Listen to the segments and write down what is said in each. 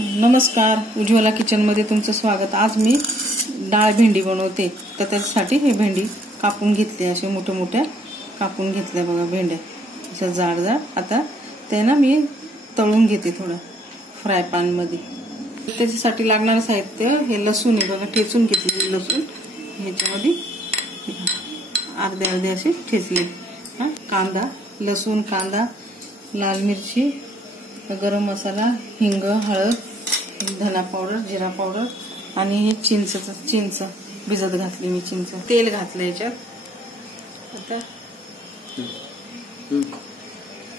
नमस्कार, उज्ज्वला किचनमध्ये तुमचं स्वागत। आज मी डाळ भेंडी बनवते। तर त्यासाठी हे भेंडी कापून घेतली, असे मोठे मोठे कापून घेतल्या बघा भेंड्या, असं जाड जाड। आता ते ना मी तळून घेते थोडं फ्राय पॅन मध्ये। त्याच्यासाठी लागणारं साहित्य हे लसूण आहे बघा, ठेचून घेतलेले लसूण ह्याच्यामध्ये अर्धे अर्धे असे ठेचले। कांदा, लसूण, कांदा, लाल मिरची, गरम मसाला, हिंग, हळद, धना पावडर, जिरा पावडर आणि हे चिंच भिजत घातली मी। चिंच, तेल घातलं याच्यात।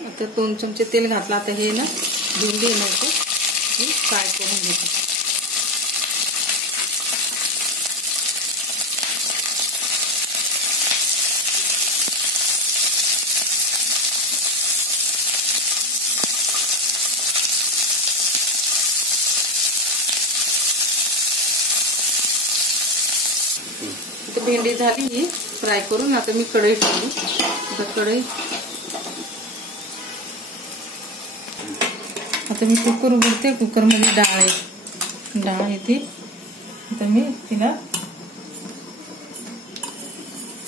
आता 2 चमचे तेल घातलं। आता हे ना भेंडी मी फ्राय करून घेते। भेंडी झाली ही फ्राय करून। आता मी कढई ठेवली। आता मी कुकर उघडते। कुकर मध्ये डाळ येते। आता मी तिला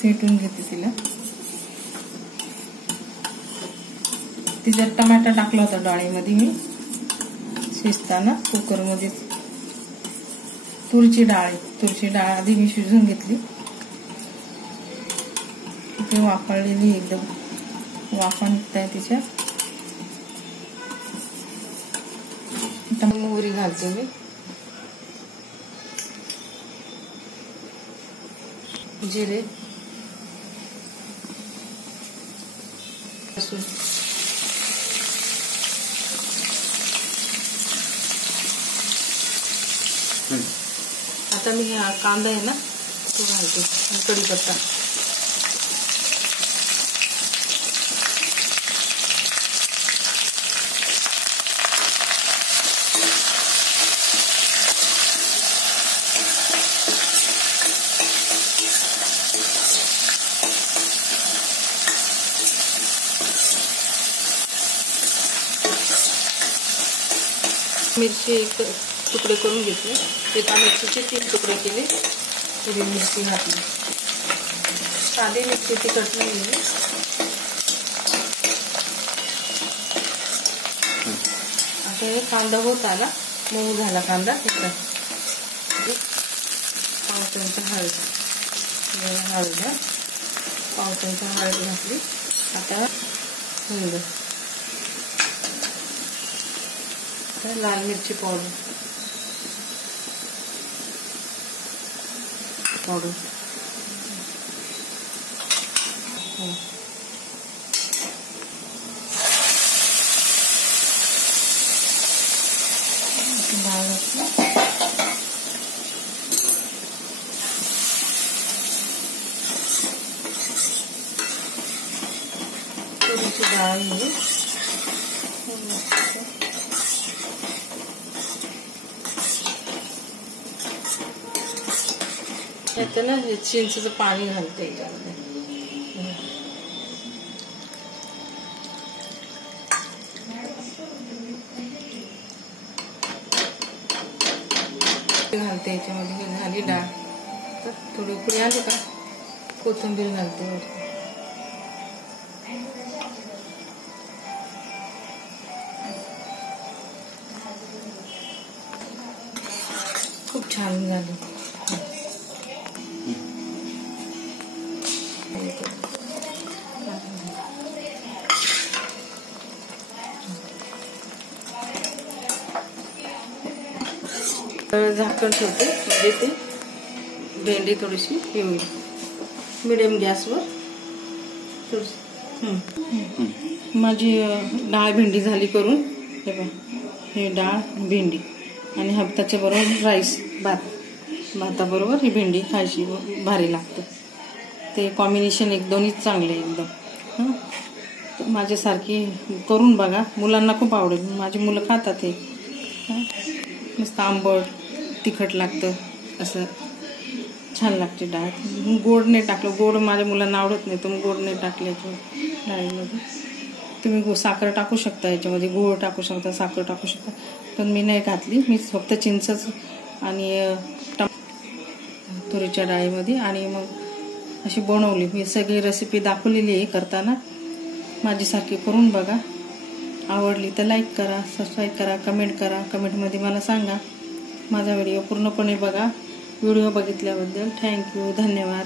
फेटून घेते। तिच्यात टमाटा टाकला होता डाळीमध्ये मी शिजताना कुकर मध्ये। तुरीची डाळ आधी मी शिजवून घेतली। ती वाफळलेली, एकदम वाफा निघताय तिच्यात। मोहरी घालते मी, जिरे, लसूण, आता मी हा कांदा आहे ना तो घालते आणि कढीपत्ता। मिरची तुकडे करून घेतले। एका मिरचीचे 3 तुकडे केले। हिरवी मिरची घातली, साधी मिरची तिखट नाही आहे। आता हे कांदा होत आला, मऊ झाला कांदा। पाव चमचा हळद, पाव चमचा हळद घातली। आता हिंग, लाल मिरची पावडर, तुरीची डाळ आहे। यात ना चिंचेचं पाणी घालते याच्यामध्ये। घालते याच्यामध्ये। झाली डाळ, तर थोडी उकळी आली का कोथिंबीर घालते वरती। खूप छान झाली। झाकण ठेवते, म्हणजे ते भेंडी थोडीशी हे होईल। मिडियम गॅसवर माझी डाळ भेंडी झाली करून। हे बघा, हे डाळ भेंडी आणि त्याच्या बरोबर राईस, भाताबरोबर ही भेंडी खायची, भारी लागतं ते कॉम्बिनेशन। दोन्हीच चांगले एकदम। माझ्यासारखी करून बघा, मुलांना खूप आवडेल। माझी मुलं खातात हे। मस्त आंबट तिखट लागतं, असं छान लागते डाळ। गोड नाही टाकलं, गोड माझ्या मुलांना आवडत नाही, तर मग गोड नाही टाकल्याच्या डाळीमध्ये। तुम्ही साखर टाकू शकता, याच्यामध्ये गूळ टाकू शकता, साखर टाकू शकता। पण मी नाही घातली. मी फक्त चिंचच आणि तुरीच्या डाळीमध्ये आणि मग अशी बनवली. मी सगळी रेसिपी दाखवलेली आहे करताना. माझ्यासारखी करून बघा. आवडली तर लाईक करा, सबस्क्राईब करा, कमेंट करा. कमेंटमध्ये मला सांगा. माझा व्हिडिओ पूर्णपणे बघा. व्हिडिओ बघितल्याबद्दल थँक्यू, धन्यवाद.